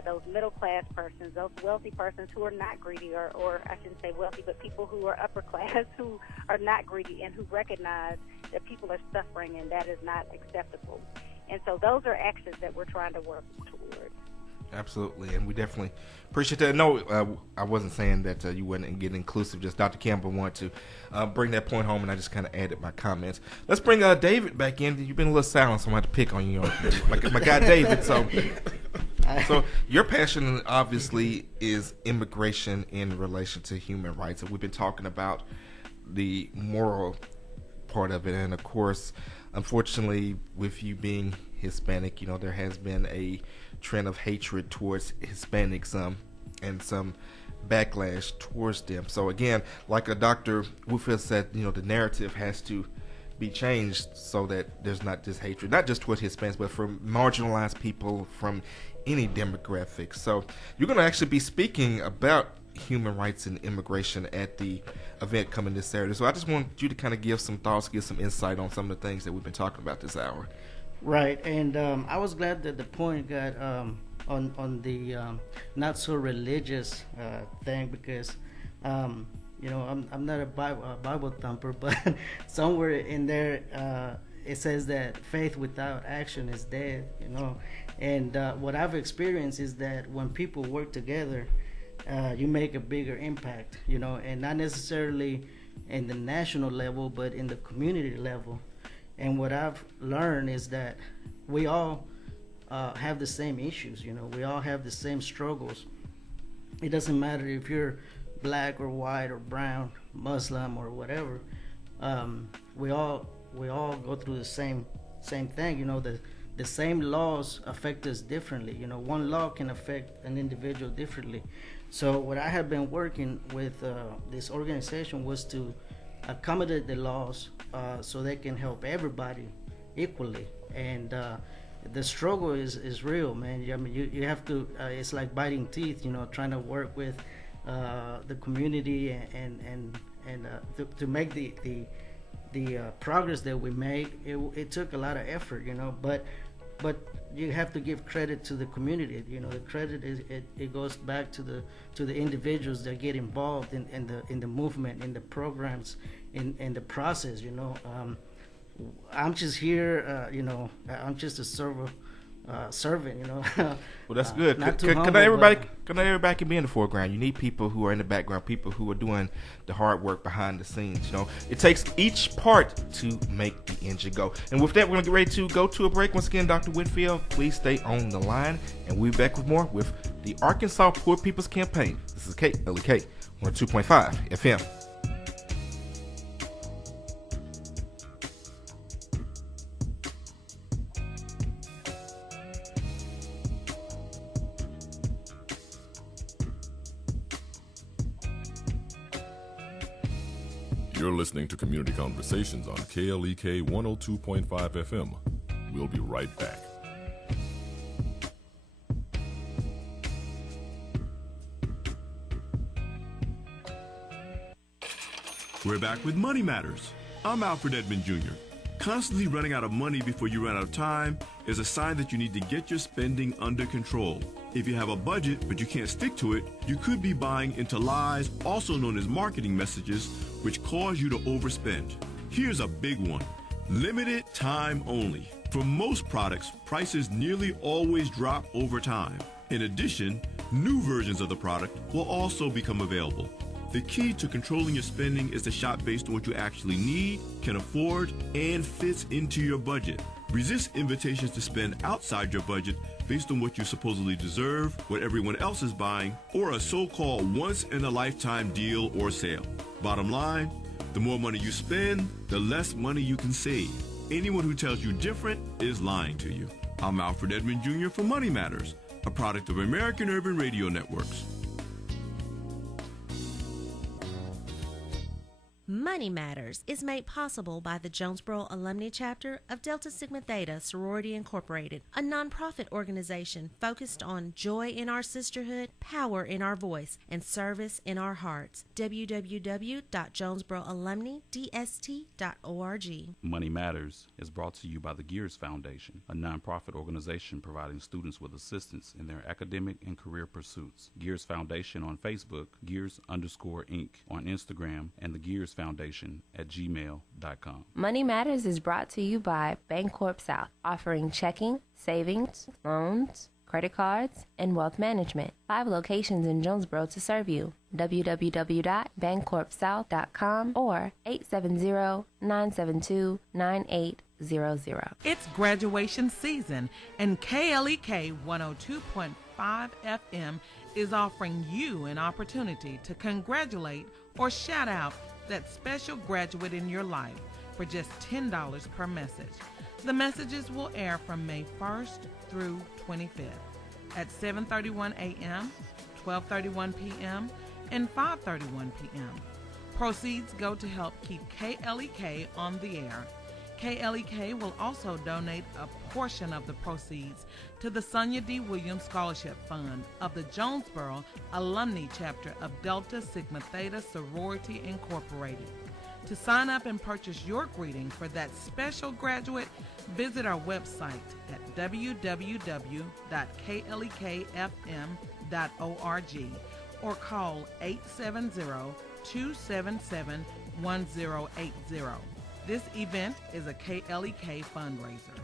those middle-class persons, those wealthy persons who are not greedy, or I shouldn't say wealthy, but people who are upper class who are not greedy and who recognize that people are suffering and that is not acceptable. And so those are actions that we're trying to work towards. Absolutely, and we definitely appreciate that. No, I wasn't saying that you wouldn't get inclusive. Just Dr. Campbell wanted to bring that point home, and I just kind of added my comments. Let's bring David back in. You've been a little silent, so I'm going to have to pick on you. My guy David. So your passion obviously is immigration in relation to human rights, and we've been talking about the moral part of it. And of course, unfortunately, with you being Hispanic, you know, there has been a trend of hatred towards Hispanics and some backlash towards them. So again, like Dr. Whitfield said, you know, the narrative has to be changed so that there's not just hatred, not just towards Hispanics, but for marginalized people from any demographic. So you're going to actually be speaking about human rights and immigration at the event coming this Saturday. So I just want you to kind of give some thoughts, give some insight on some of the things that we've been talking about this hour. Right, and I was glad that the point got on the not so religious thing, because you know, I'm not a Bible thumper, but somewhere in there it says that faith without action is dead, you know. And what I've experienced is that when people work together, you make a bigger impact, you know, and not necessarily in the national level, but in the community level. And what I've learned is that we all have the same issues, you know. We all have the same struggles. It doesn't matter if you're black or white or brown, Muslim or whatever. We all go through the same thing, you know. The same laws affect us differently. You know, one law can affect an individual differently. So what I have been working with this organization was to accommodate the laws so they can help everybody equally. And the struggle is real, man. I mean, you have to, it's like biting teeth, you know, trying to work with the community and to make the progress that we made, it took a lot of effort, but you have to give credit to the community. The credit it goes back to the individuals that get involved in the movement, in the programs, in the process. I'm just here, I'm just a servant. Well, that's good. Not everybody can be in the foreground. You need people who are in the background, people who are doing the hard work behind the scenes. It takes each part to make the engine go. And with that, we're going to get ready to go to a break. Once again, Dr. Whitfield, please stay on the line, and we'll be back with more with the Arkansas Poor People's Campaign. This is KLEK 102.5 FM. You're listening to Community Conversations on KLEK 102.5 FM. We'll be right back. We're back with Money Matters. I'm Alfred Edmond Jr. Constantly running out of money before you run out of time is a sign that you need to get your spending under control. If you have a budget but you can't stick to it, you could be buying into lies, also known as marketing messages, which cause you to overspend. Here's a big one. Limited time only. For most products, prices nearly always drop over time. In addition, new versions of the product will also become available. The key to controlling your spending is to shop based on what you actually need, can afford, and fits into your budget. Resist invitations to spend outside your budget based on what you supposedly deserve, what everyone else is buying, or a so-called once-in-a-lifetime deal or sale. Bottom line, the more money you spend, the less money you can save. Anyone who tells you different is lying to you. I'm Alfred Edmond Jr. for Money Matters, a product of American Urban Radio Networks. Money Matters is made possible by the Jonesboro Alumni Chapter of Delta Sigma Theta Sorority Incorporated, a nonprofit organization focused on joy in our sisterhood, power in our voice, and service in our hearts. www.jonesboroalumnidst.org. Money Matters is brought to you by the Gears Foundation, a nonprofit organization providing students with assistance in their academic and career pursuits. Gears Foundation on Facebook, Gears_Inc. on Instagram, and the Gears Foundation at gmail.com. Money Matters is brought to you by Bancorp South, offering checking, savings, loans, credit cards, and wealth management. 5 locations in Jonesboro to serve you. www.bancorpsouth.com or 870-972-9800. It's graduation season, and KLEK 102.5 FM is offering you an opportunity to congratulate or shout out that special graduate in your life for just $10 per message. The messages will air from May 1st through 25th at 7:31 a.m., 12:31 p.m., and 5:31 p.m. Proceeds go to help keep KLEK on the air. KLEK will also donate a portion of the proceeds to the Sonia D. Williams Scholarship Fund of the Jonesboro Alumni Chapter of Delta Sigma Theta Sorority Incorporated. To sign up and purchase your greeting for that special graduate, visit our website at www.klekfm.org or call 870-277-1080. This event is a KLEK fundraiser.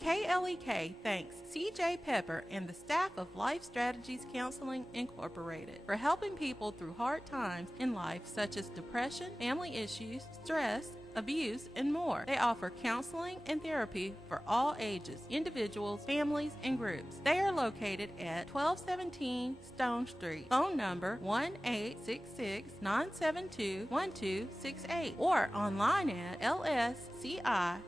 KLEK thanks CJ Pepper and the staff of Life Strategies Counseling Incorporated for helping people through hard times in life such as depression, family issues, stress, abuse, and more. They offer counseling and therapy for all ages, individuals, families, and groups. They are located at 1217 Stone Street. Phone number 1-866-972-1268 or online at lscihelp.com.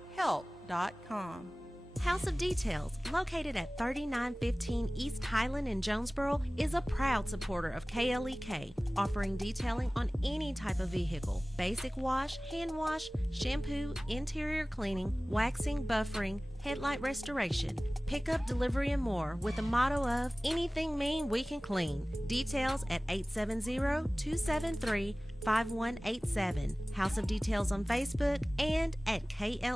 House of Details, located at 3915 East Highland in Jonesboro, is a proud supporter of KLEK, offering detailing on any type of vehicle, basic wash, hand wash, shampoo, interior cleaning, waxing, buffering, headlight restoration, pickup, delivery, and more with the motto of anything mean we can clean. Details at 870-273-5187. House of Details on Facebook and at klekfm.org.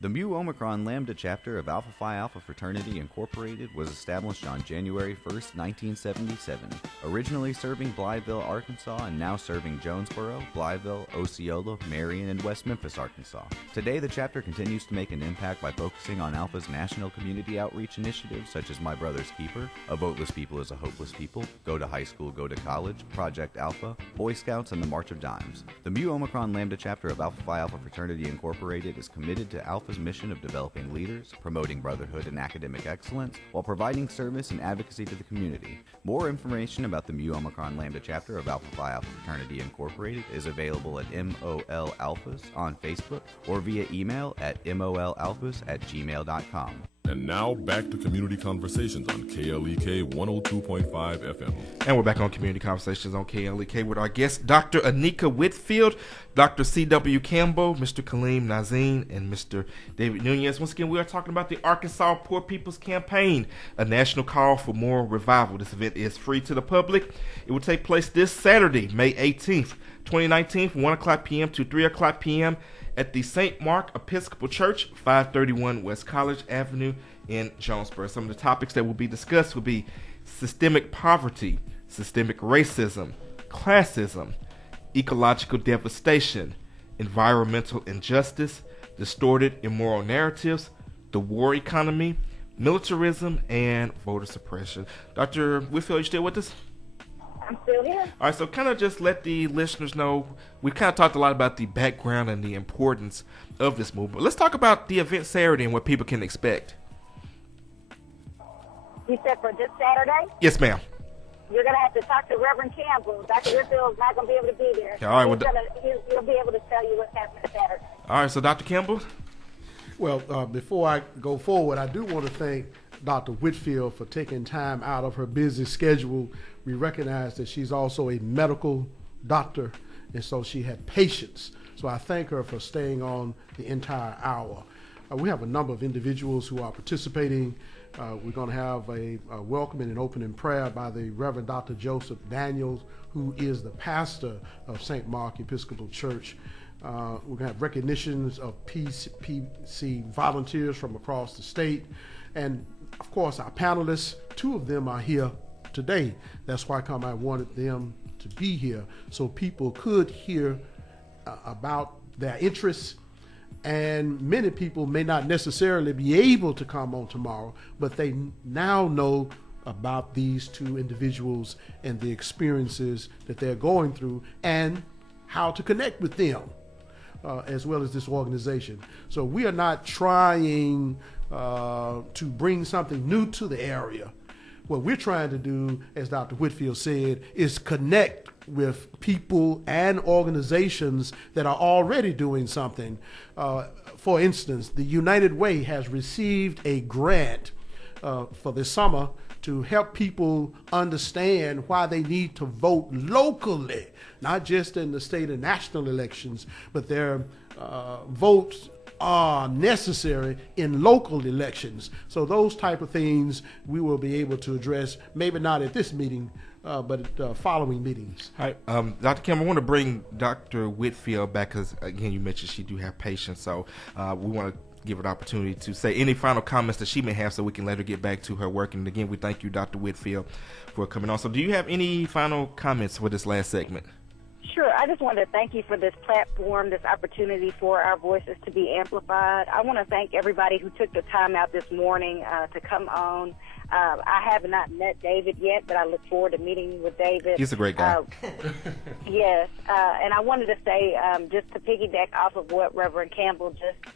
The Mu Omicron Lambda chapter of Alpha Phi Alpha Fraternity Incorporated was established on January 1st, 1977, originally serving Blytheville, Arkansas, and now serving Jonesboro, Blytheville, Osceola, Marion, and West Memphis, Arkansas. Today, the chapter continues to make an impact by focusing on Alpha's national community outreach initiatives such as My Brother's Keeper, A Voteless People is a Hopeless People, Go to High School, Go to College, Project Alpha, Boy Scouts, and the March of Dimes. The Mu Omicron Lambda chapter of Alpha Phi Alpha Fraternity Incorporated is committed to Alpha's mission of developing leaders, promoting brotherhood and academic excellence, while providing service and advocacy to the community. More information about the Mu Omicron Lambda chapter of Alpha Phi Alpha Fraternity Incorporated is available at MOL Alphas on Facebook or via email at molalphas@gmail.com. And now back to Community Conversations on KLEK 102.5 FM. And we're back on Community Conversations on KLEK with our guests, Dr. Anika Whitfield, Dr. C.W. Campbell, Mr. Kaleem Nazine, and Mr. David Nunez. Once again, we are talking about the Arkansas Poor People's Campaign, a national call for more revival. This event is free to the public. It will take place this Saturday, May 18th, 2019, from 1 o'clock p.m. to 3 o'clock p.m. at the St. Mark Episcopal Church, 531 West College Avenue in Jonesboro. Some of the topics that will be discussed will be systemic poverty, systemic racism, classism, ecological devastation, environmental injustice, distorted immoral narratives, the war economy, militarism, and voter suppression. Dr. Whitfield, you still with us? I'm still here. All right, so kind of just let the listeners know, we've kind of talked a lot about the background and the importance of this movement. Let's talk about the event Saturday and what people can expect. You said for this Saturday? Yes, ma'am. You're going to have to talk to Reverend Campbell. Dr. Whitfield's not going to be able to be there. All right, he'll be able to tell you what's happening Saturday. All right, so Dr. Campbell? Well, before I go forward, I do want to thank Dr. Whitfield for taking time out of her busy schedule. We recognize that she's also a medical doctor, and so she had patience. So I thank her for staying on the entire hour. We have a number of individuals who are participating. We're going to have a welcome and an opening prayer by the Reverend Dr. Joseph Daniels, who is the pastor of St. Mark Episcopal Church. We're going to have recognitions of PCC volunteers from across the state. And, of course, our panelists, two of them are here today. That's why I wanted them to be here so people could hear about their interests. And many people may not necessarily be able to come on tomorrow, but they now know about these two individuals and the experiences that they're going through and how to connect with them, as well as this organization. So we are not trying to bring something new to the area. What we're trying to do, as Dr. Whitfield said, is connect with people and organizations that are already doing something. For instance, the United Way has received a grant for this summer to help people understand why they need to vote locally, not just in the state and national elections, but their votes are necessary in local elections. So those type of things we will be able to address, maybe not at this meeting, but at following meetings. All right, Dr. Kim, I want to bring Dr. Whitfield back because, again, you mentioned she do have patience. So we want to give her the opportunity to say any final comments that she may have so we can let her get back to her work. And, again, we thank you, Dr. Whitfield, for coming on. So do you have any final comments for this last segment? Sure. I just wanted to thank you for this platform, this opportunity for our voices to be amplified. I want to thank everybody who took the time out this morning to come on. I have not met David yet, but I look forward to meeting with David. He's a great guy. Yes. And I wanted to say, just to piggyback off of what Reverend Campbell just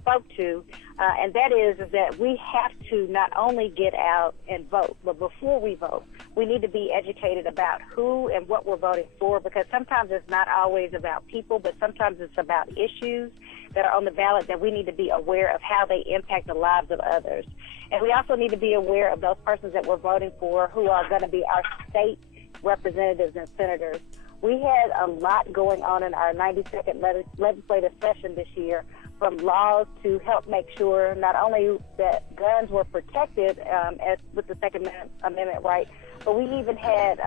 spoke to, and that is that we have to not only get out and vote, but before we vote, we need to be educated about who and what we're voting for, because sometimes it's not always about people, but sometimes it's about issues that are on the ballot that we need to be aware of how they impact the lives of others. And we also need to be aware of those persons that we're voting for who are going to be our state representatives and senators. We had a lot going on in our 92nd legislative session this year, from laws to help make sure not only that guns were protected as with the Second Amendment right, but we even had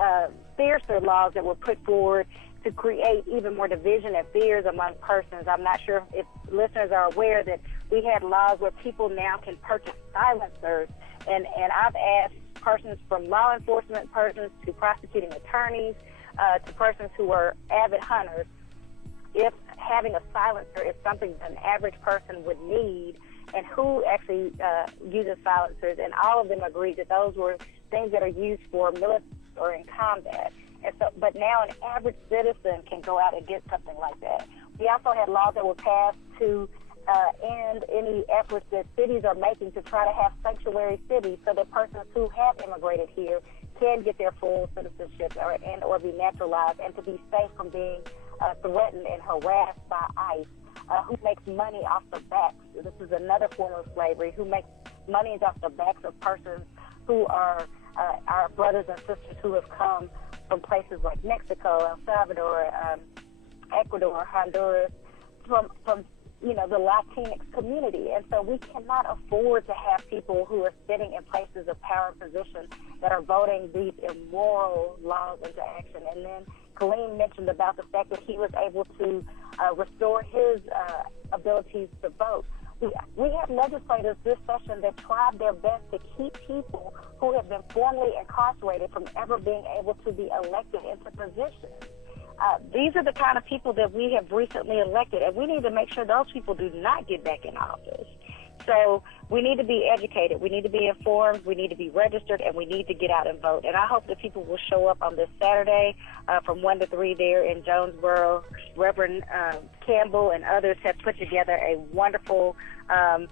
fiercer laws that were put forward to create even more division and fears among persons. I'm not sure if listeners are aware that we had laws where people now can purchase silencers, and I've asked persons from law enforcement persons to prosecuting attorneys to persons who are avid hunters if having a silencer is something that an average person would need, and who actually uses silencers, and all of them agreed that those were things that are used for military or in combat. And so, but now an average citizen can go out and get something like that. We also had laws that were passed to end any efforts that cities are making to try to have sanctuary cities, so that persons who have immigrated here can get their full citizenship or be naturalized, and to be safe from being threatened and harassed by ICE, who makes money off the backs. This is another form of slavery, who makes money off the backs of persons who are our brothers and sisters who have come from places like Mexico, El Salvador, Ecuador, Honduras, from the Latinx community. And so we cannot afford to have people who are sitting in places of power and position that are voting these immoral laws into action. And then Kaleem mentioned about the fact that he was able to restore his abilities to vote. We have legislators this session that tried their best to keep people who have been formerly incarcerated from ever being able to be elected into positions. These are the kind of people that we have recently elected, and we need to make sure those people do not get back in office. So we need to be educated, we need to be informed, we need to be registered, and we need to get out and vote. And I hope that people will show up on this Saturday from 1 to 3 there in Jonesboro. Reverend Campbell and others have put together a wonderful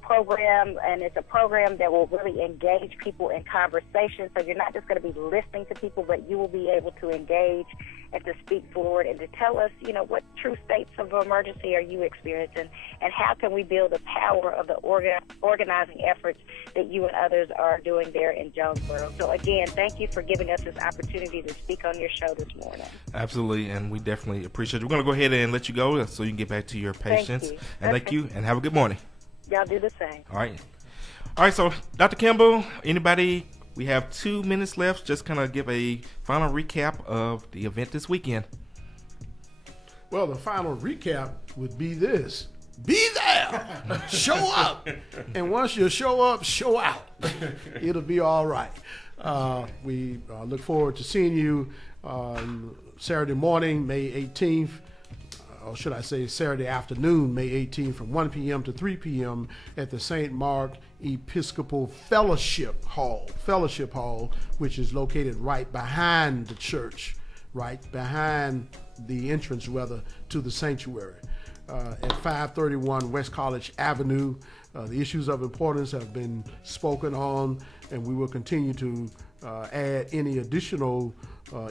program, and it's a program that will really engage people in conversation. So you're not just going to be listening to people, but you will be able to engage and to speak forward and to tell us, what true states of emergency are you experiencing, and how can we build the power of the organizing efforts that you and others are doing there in Jonesboro. So again, thank you for giving us this opportunity to speak on your show this morning. Absolutely, and we definitely appreciate it. We're going to go ahead and let you go so you can get back to your patients. Thank you. And thank you, and have a good morning. Y'all do the same. All right, so Dr. Campbell, anybody? We have 2 minutes left. Just kind of give a final recap of the event this weekend. Well, the final recap would be this. Be there. Show up. And once you show up, show out. It'll be all right. We look forward to seeing you Saturday morning, May 18th. Or should I say Saturday afternoon, May 18th, from 1 p.m. to 3 p.m. at the St. Mark Episcopal Fellowship Hall, which is located right behind the church, right behind the entrance, to the sanctuary. At 531 West College Avenue. The issues of importance have been spoken on, and we will continue to add any additional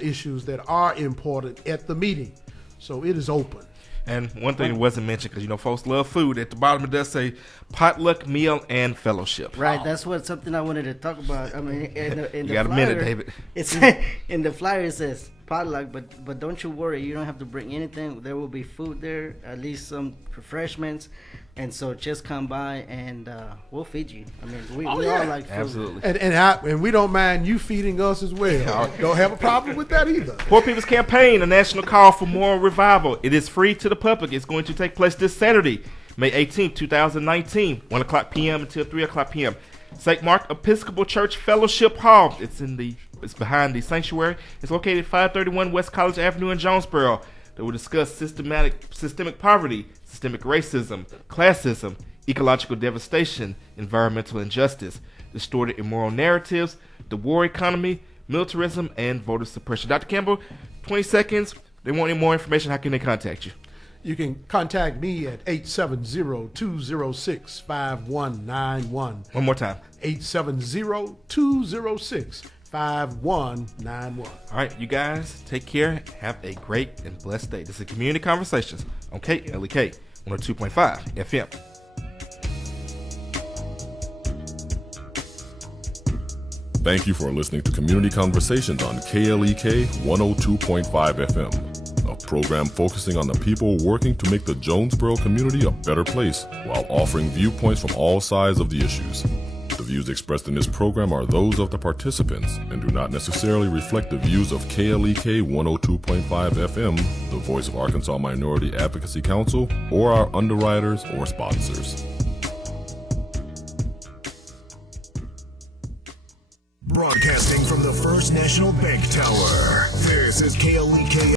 issues that are important at the meeting. So it is open. And one thing that wasn't mentioned, because folks love food, at the bottom it does say potluck meal and fellowship. Right, that's something I wanted to talk about. I mean, in the you got flyer, a minute, David. It's in the flyer it says potluck, but don't you worry, you don't have to bring anything. There will be food there, at least some refreshments, and so just come by and we'll feed you. I mean, we all like food. Absolutely. And we don't mind you feeding us as well. Don't have a problem with that either. Poor People's Campaign, a national call for moral revival. It is free to the public. It's going to take place this Saturday, May 18th, 2019, 1 o'clock p.m. until 3 o'clock p.m. St. Mark Episcopal Church Fellowship Hall. It's behind the sanctuary. It's located 531 West College Avenue in Jonesboro. They will discuss systemic poverty, systemic racism, classism, ecological devastation, environmental injustice, distorted immoral narratives, the war economy, militarism, and voter suppression. Dr. Campbell, 20 seconds. They want any more information. How can they contact you? You can contact me at 870-206-5191. One more time. 870-206-5191. All right, you guys, take care. Have a great and blessed day. This is Community Conversations on KLEK 102.5 FM. Thank you for listening to Community Conversations on KLEK 102.5 FM, a program focusing on the people working to make the Jonesboro community a better place while offering viewpoints from all sides of the issues. The views expressed in this program are those of the participants and do not necessarily reflect the views of KLEK 102.5 FM, the voice of Arkansas Minority Advocacy Council, or our underwriters or sponsors. Broadcasting from the First National Bank Tower, this is KLEK